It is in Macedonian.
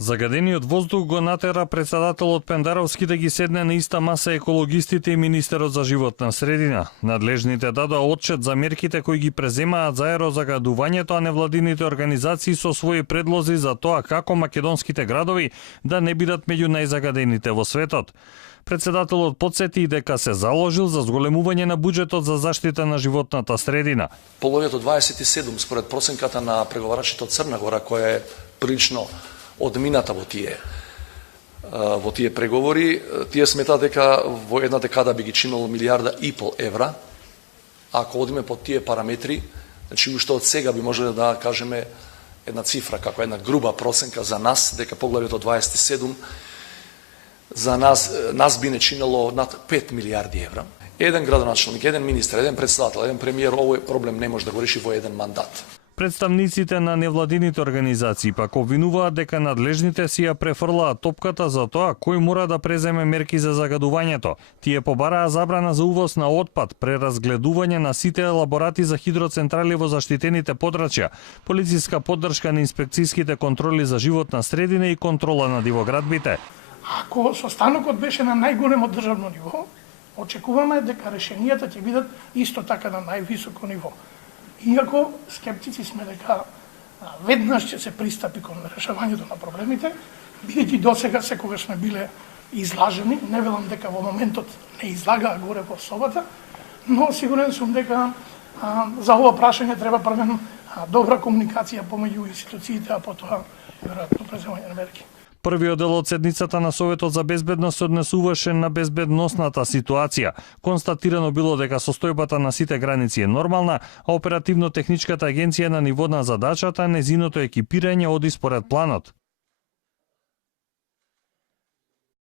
Загадениот воздух го натера председателот Пендаровски да ги седне на иста маса екологистите и министерот за животна средина. Надлежните дадоа отчет за мерките кои ги преземаат за аерозагадувањето, а невладините организации со своји предлози за тоа како македонските градови да не бидат меѓу најзагадените во светот. Председателот потсети дека се заложил за зголемување на буџетот за заштита на животната средина. Половието 27 според проценката на преговарачите од Црна Гора, која е прилично одмината во тие преговори, тие сметаат дека во една декада би ги чинело 1,5 милиарда евра. Ако одиме по тие параметри, значи уште од сега би можеле да кажеме една цифра како една груба проценка за нас, дека поглавието 27 за нас би не чинело над 5 милиарди евра. Еден градоначелник, еден министер, еден председател, еден премиер, овој проблем не може да го реши во еден мандат. Представниците на невладините организации пак обвинуваат дека надлежните си ја префрлаат топката за тоа кој мора да преземе мерки за загадувањето. Тие побараа забрана за увоз на отпад, преразгледување на сите елаборати за хидроцентрали во заштитените подрачја, полициска поддршка на инспекцијските контроли за животна средина и контрола на дивоградбите. Ако состанокот беше на најголемо државно ниво, очекуваме дека решенијата ќе бидат исто така на највисоко ниво. Иако скептици сме дека веднаш ќе се пристапи кон решавањето на проблемите, бидејќи досега секогаш сме биле излажени, не велам дека во моментот не излагаа горе во собата, но сигурен сум дека за ова прашање треба првен добра комуникација помеѓу институциите, а потоа веројатно преземање на мерки. Првиот дел од седницата на Советот за безбедност се однесуваше на безбедносната ситуација. Констатирано било дека состојбата на сите граници е нормална, а оперативно-техничката агенција на ниво на задачата, незиното екипирање оди според планот.